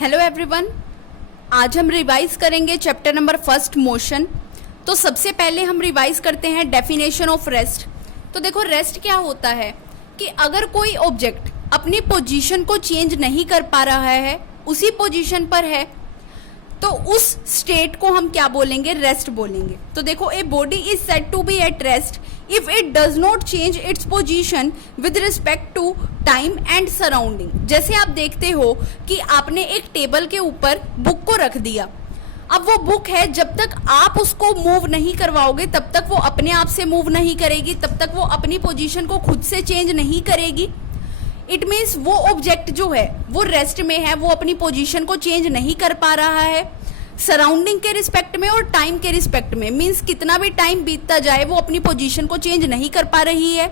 Hello everyone, आज हम revise करेंगे चैप्टर नंबर फर्स्ट मोशन। तो सबसे पहले हम रिवाइज करते हैं डेफिनेशन ऑफ रेस्ट। तो देखो, रेस्ट क्या होता है कि अगर कोई ऑब्जेक्ट अपनी पोजीशन को चेंज नहीं कर पा रहा है, उसी पोजीशन पर है, तो उस स्टेट को हम क्या बोलेंगे? रेस्ट बोलेंगे। तो देखो, a body is said to be at rest if it does not change its position with respect to time and surrounding. जैसे आप देखते हो कि आपने एक टेबल के ऊपर बुक को रख दिया। अब वो बुक है, जब तक आप उसको मूव नहीं करवाओगे तब तक वो अपने आप से मूव नहीं करेगी, तब तक वो अपनी पोजीशन को खुद से चेंज नहीं करेगी। इट मीन्स वो ऑब्जेक्ट जो है वो रेस्ट में है, वो अपनी पोजीशन को चेंज नहीं कर पा रहा है सराउंडिंग के रिस्पेक्ट में और टाइम के रिस्पेक्ट में। मीन्स कितना भी टाइम बीतता जाए वो अपनी पोजीशन को चेंज नहीं कर पा रही है।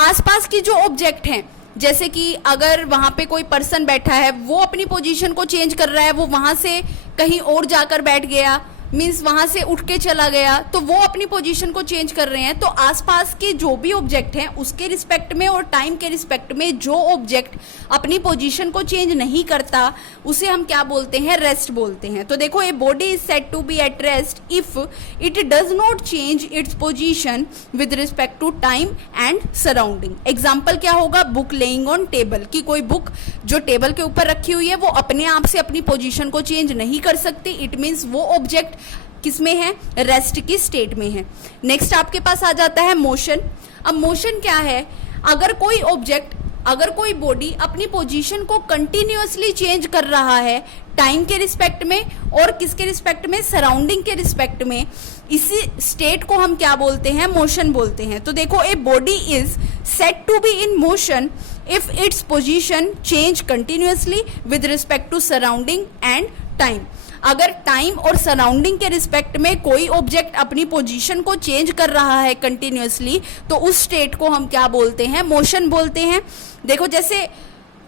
आसपास की जो ऑब्जेक्ट हैं, जैसे कि अगर वहां पे कोई पर्सन बैठा है, वो अपनी पोजीशन को चेंज कर रहा है, वो वहां से कहीं और जाकर बैठ गया, मीन्स वहां से उठ के चला गया, तो वो अपनी पोजीशन को चेंज कर रहे हैं। तो आसपास के जो भी ऑब्जेक्ट हैं उसके रिस्पेक्ट में और टाइम के रिस्पेक्ट में जो ऑब्जेक्ट अपनी पोजीशन को चेंज नहीं करता उसे हम क्या बोलते हैं? रेस्ट बोलते हैं। तो देखो, a body is said to be at rest if it does not change its position with respect to time and surrounding. Example क्या होगा? बुक लेइंग ऑन टेबल, कि कोई बुक जो टेबल के ऊपर रखी हुई है वो अपने आप से अपनी पोजीशन को चेंज नहीं कर सकती। इट मीन्स वो ऑब्जेक्ट किसमें है? रेस्ट की स्टेट में है। नेक्स्ट आपके पास आ जाता है मोशन। अब मोशन क्या है? अगर कोई ऑब्जेक्ट, अगर कोई बॉडी अपनी पोजीशन को कंटिन्यूअसली चेंज कर रहा है टाइम के रिस्पेक्ट में और किसके रिस्पेक्ट में? सराउंडिंग के रिस्पेक्ट में, इसी स्टेट को हम क्या बोलते हैं? मोशन बोलते हैं। तो देखो, a body is said to be in motion if its position change continuously with respect to surrounding and time. अगर टाइम और सराउंडिंग के रिस्पेक्ट में कोई ऑब्जेक्ट अपनी पोजीशन को चेंज कर रहा है कंटिन्यूअसली, तो उस स्टेट को हम क्या बोलते हैं? मोशन बोलते हैं। देखो, जैसे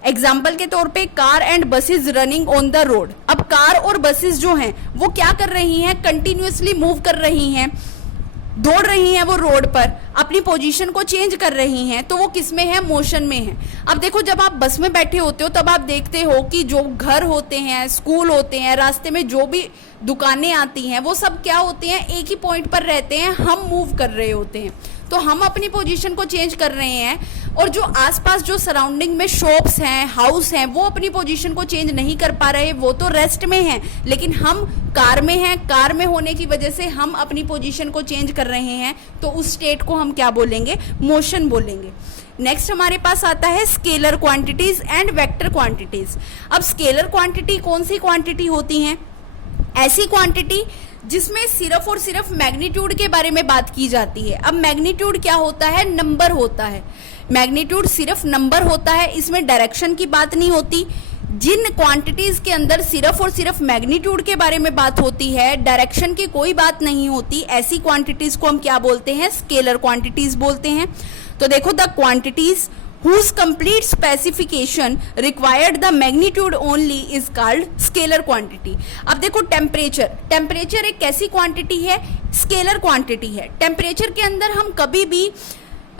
एग्जाम्पल के तौर पे car and buses running on the road. अब कार और बसेस जो हैं वो क्या कर रही हैं? कंटिन्यूअसली मूव कर रही हैं, दौड़ रही हैं, वो रोड पर अपनी पोजीशन को चेंज कर रही हैं, तो वो किस में है? मोशन में है। अब देखो, जब आप बस में बैठे होते हो तब आप देखते हो कि जो घर होते हैं, स्कूल होते हैं, रास्ते में जो भी दुकानें आती हैं, वो सब क्या होते हैं? एक ही पॉइंट पर रहते हैं, हम मूव कर रहे होते हैं, तो हम अपनी पोजीशन को चेंज कर रहे हैं। और जो आसपास जो सराउंडिंग में शॉप्स हैं, हाउस हैं, वो अपनी पोजीशन को चेंज नहीं कर पा रहे, वो तो रेस्ट में हैं, लेकिन हम कार में हैं, कार में होने की वजह से हम अपनी पोजीशन को चेंज कर रहे हैं, तो उस स्टेट को हम क्या बोलेंगे? मोशन बोलेंगे। नेक्स्ट हमारे पास आता है scalar quantities and vector quantities. अब स्केलर क्वांटिटी कौन सी क्वांटिटी होती हैं? ऐसी क्वांटिटी जिसमें सिर्फ और सिर्फ मैग्नीट्यूड के बारे में बात की जाती है। अब मैग्नीट्यूड क्या होता है? नंबर होता है। मैग्नीट्यूड सिर्फ नंबर होता है, इसमें डायरेक्शन की बात नहीं होती। जिन क्वांटिटीज के अंदर सिर्फ और सिर्फ मैग्नीट्यूड के बारे में बात होती है, डायरेक्शन की कोई बात नहीं होती, ऐसी क्वांटिटीज को हम क्या बोलते हैं? स्केलर क्वांटिटीज बोलते हैं। तो देखो, the quantities whose complete specification required the magnitude only is called scalar quantity। अब देखो, टेम्परेचर एक कैसी क्वांटिटी है? स्केलर क्वांटिटी है। टेम्परेचर के अंदर हम कभी भी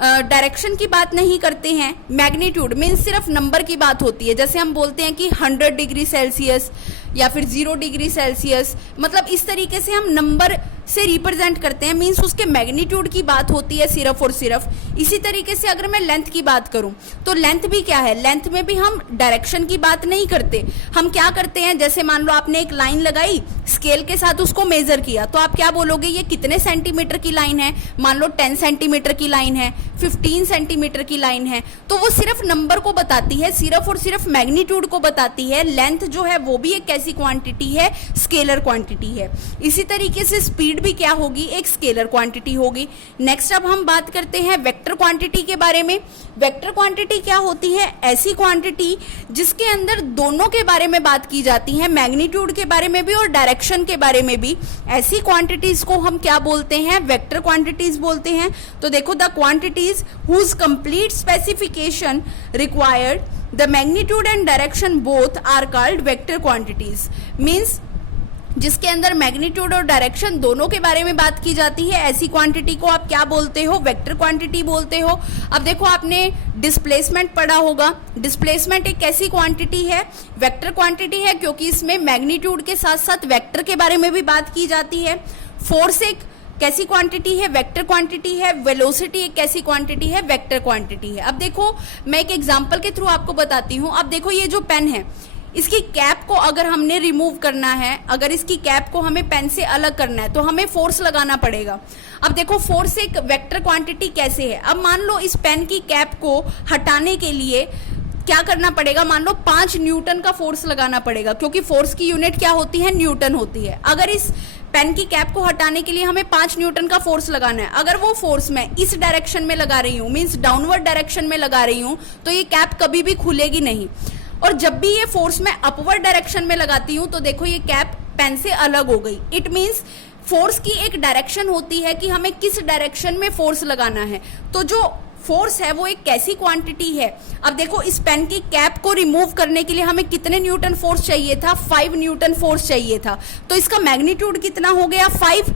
डायरेक्शन की बात नहीं करते हैं। मैग्नीट्यूड मीन्स सिर्फ नंबर की बात होती है। जैसे हम बोलते हैं कि 100 डिग्री सेल्सियस या फिर 0 डिग्री सेल्सियस, मतलब इस तरीके से हम नंबर से रिप्रेजेंट करते हैं, मीन्स उसके मैग्नीट्यूड की बात होती है सिर्फ और सिर्फ। इसी तरीके से अगर मैं लेंथ की बात करूं तो लेंथ भी क्या है? लेंथ में भी हम डायरेक्शन की बात नहीं करते। हम क्या करते हैं? जैसे मान लो आपने एक लाइन लगाई, स्केल के साथ उसको मेजर किया, तो आप क्या बोलोगे? ये कितने सेंटीमीटर की लाइन है? मान लो 10 सेंटीमीटर की लाइन है, 15 सेंटीमीटर की लाइन है, तो वो सिर्फ नंबर को बताती है, सिर्फ और सिर्फ मैग्नीट्यूड को बताती है। लेंथ जो है वो भी एक कैसी क्वांटिटी है? स्केलर क्वांटिटी है। इसी तरीके से स्पीड भी क्या होगी? एक स्केलर क्वांटिटी होगी। नेक्स्ट अब हम बात करते हैं वेक्टर क्वांटिटी के बारे में। वेक्टर क्वांटिटी क्या होती है? ऐसी क्वांटिटी जिसके अंदर दोनों के बारे में बात की जाती है, मैग्नीट्यूड के बारे में भी और डायरेक्शन के बारे में भी। ऐसी क्वांटिटीज को हम क्या बोलते हैं? वेक्टर क्वांटिटीज बोलते हैं। तो देखो, the quantities whose complete specification required the magnitude and direction both are called vector quantities। means जिसके अंदर मैग्नीट्यूड और डायरेक्शन दोनों के बारे में बात की जाती है, ऐसी क्वांटिटी को आप क्या बोलते हो? वेक्टर क्वांटिटी बोलते हो। अब देखो आपने डिस्प्लेसमेंट पढ़ा होगा, डिस्प्लेसमेंट एक कैसी क्वांटिटी है? वेक्टर क्वांटिटी है, क्योंकि इसमें मैग्नीट्यूड के साथ साथ वेक्टर के बारे में भी बात की जाती है। फोर्स एक कैसी क्वांटिटी है? वेक्टर क्वांटिटी है। वेलोसिटी एक कैसी क्वांटिटी है? वेक्टर क्वांटिटी है। अब देखो मैं एक एग्जांपल के थ्रू आपको बताती हूँ। अब देखो ये जो पेन है, इसकी कैप को अगर हमने रिमूव करना है, अगर इसकी कैप को हमें पेन से अलग करना है तो हमें फोर्स लगाना पड़ेगा। अब देखो फोर्स एक वेक्टर क्वांटिटी कैसे है? अब मान लो इस पेन की कैप को हटाने के लिए क्या करना पड़ेगा? मान लो 5 न्यूटन का फोर्स लगाना पड़ेगा, क्योंकि फोर्स की यूनिट क्या होती है? न्यूटन होती है। अगर इस पेन की कैप को हटाने के लिए हमें 5 न्यूटन का फोर्स लगाना है, अगर वो फोर्स मैं इस डायरेक्शन में लगा रही हूँ, मीन्स डाउनवर्ड डायरेक्शन में लगा रही हूँ, तो ये कैप कभी भी खुलेगी नहीं। और जब भी ये फोर्स मैं अपवर्ड डायरेक्शन में लगाती हूँ तो देखो ये कैप पेन से अलग हो गई। इट मीन्स फोर्स की एक डायरेक्शन होती है कि हमें किस डायरेक्शन में फोर्स लगाना है। तो जो फोर्स है वो एक कैसी क्वांटिटी है? अब देखो इस पेन की कैप को रिमूव करने के लिए हमें कितने न्यूटन फोर्स चाहिए था? 5 न्यूटन फोर्स चाहिए था। तो इसका मैग्नीट्यूड कितना हो गया? 5।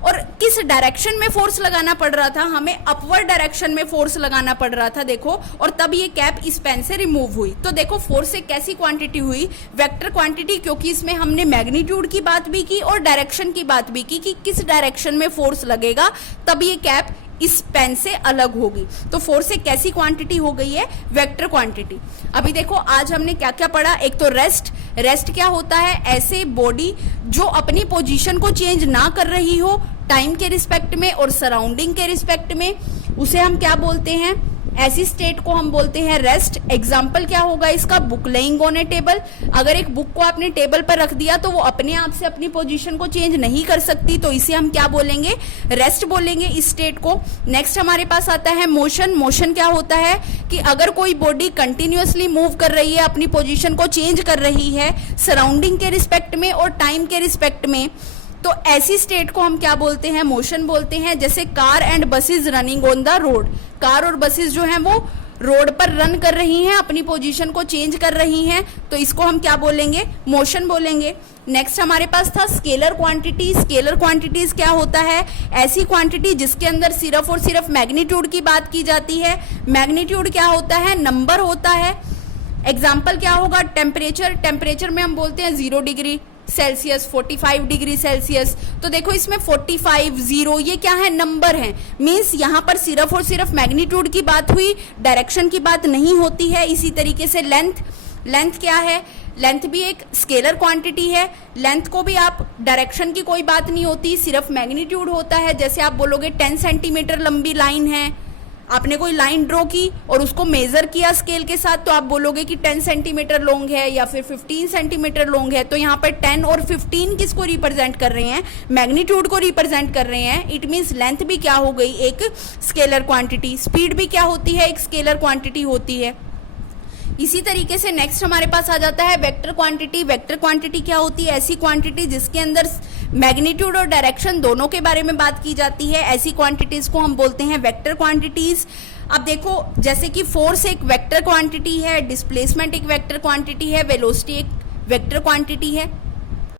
और किस डायरेक्शन में फोर्स लगाना पड़ रहा था? हमें अपवर्ड डायरेक्शन में फोर्स लगाना पड़ रहा था, देखो, और तब ये कैप इस पेन से रिमूव हुई। तो देखो फोर्स एक कैसी क्वांटिटी हुई? वेक्टर क्वांटिटी, क्योंकि इसमें हमने मैग्नीट्यूड की बात भी की और डायरेक्शन की बात भी की कि किस डायरेक्शन में फोर्स लगेगा तब ये कैप इस पेन से अलग होगी। तो फोर्स एक कैसी क्वांटिटी हो गई है? Vector quantity. अभी देखो आज हमने क्या क्या पढ़ा। एक तो रेस्ट। रेस्ट क्या होता है? ऐसे बॉडी जो अपनी पोजीशन को चेंज ना कर रही हो टाइम के रिस्पेक्ट में और सराउंडिंग के रिस्पेक्ट में, उसे हम क्या बोलते हैं? ऐसी स्टेट को हम बोलते हैं रेस्ट। एग्जाम्पल क्या होगा इसका? Book laying on A table. अगर एक बुक को आपने टेबल पर रख दिया तो वो अपने आप से अपनी पोजीशन को चेंज नहीं कर सकती, तो इसे हम क्या बोलेंगे? रेस्ट बोलेंगे इस स्टेट को। नेक्स्ट हमारे पास आता है मोशन। मोशन क्या होता है कि अगर कोई बॉडी कंटिन्यूअसली मूव कर रही है, अपनी पोजीशन को चेंज कर रही है सराउंडिंग के रिस्पेक्ट में और टाइम के रिस्पेक्ट में, तो ऐसी स्टेट को हम क्या बोलते हैं? मोशन बोलते हैं। जैसे car and buses running on the road. Car और बसेस जो हैं वो रोड पर रन कर रही हैं, अपनी पोजीशन को चेंज कर रही हैं, तो इसको हम क्या बोलेंगे? मोशन बोलेंगे। नेक्स्ट हमारे पास था स्केलर क्वांटिटी। स्केलर क्वांटिटीज क्या होता है? ऐसी क्वांटिटी जिसके अंदर सिर्फ और सिर्फ मैग्नीट्यूड की बात की जाती है। मैग्नीट्यूड क्या होता है? नंबर होता है। एग्जाम्पल क्या होगा? टेम्परेचर। टेम्परेचर में हम बोलते हैं 0 डिग्री सेल्सियस, 45 डिग्री सेल्सियस। तो देखो इसमें 45, 0 ये क्या है? नंबर है। मीन्स यहाँ पर सिर्फ और सिर्फ मैग्नीट्यूड की बात हुई, डायरेक्शन की बात नहीं होती है। इसी तरीके से लेंथ। लेंथ क्या है? लेंथ भी एक स्केलर क्वांटिटी है। लेंथ को भी आप डायरेक्शन की कोई बात नहीं होती, सिर्फ मैग्नीट्यूड होता है। जैसे आप बोलोगे 10 सेंटीमीटर लंबी लाइन है, आपने कोई लाइन ड्रॉ की और उसको मेजर किया स्केल के साथ, तो आप बोलोगे कि 10 सेंटीमीटर लॉन्ग है या फिर 15 सेंटीमीटर लॉन्ग है। तो यहाँ पर 10 और 15 किसको रिप्रेजेंट कर रहे हैं? मैग्नीट्यूड को रिप्रेजेंट कर रहे हैं। इट मीन्स लेंथ भी क्या हो गई? एक स्केलर क्वांटिटी। स्पीड भी क्या होती है? एक स्केलर क्वांटिटी होती है। इसी तरीके से नेक्स्ट हमारे पास आ जाता है वेक्टर क्वांटिटी। वेक्टर क्वांटिटी क्या होती है? ऐसी क्वांटिटी जिसके अंदर मैग्नीट्यूड और डायरेक्शन दोनों के बारे में बात की जाती है। ऐसी क्वांटिटीज को हम बोलते हैं वेक्टर क्वांटिटीज। अब देखो जैसे कि फोर्स एक वेक्टर क्वांटिटी है, डिस्प्लेसमेंट एक वेक्टर क्वांटिटी है, वेलोसिटी एक वेक्टर क्वांटिटी है।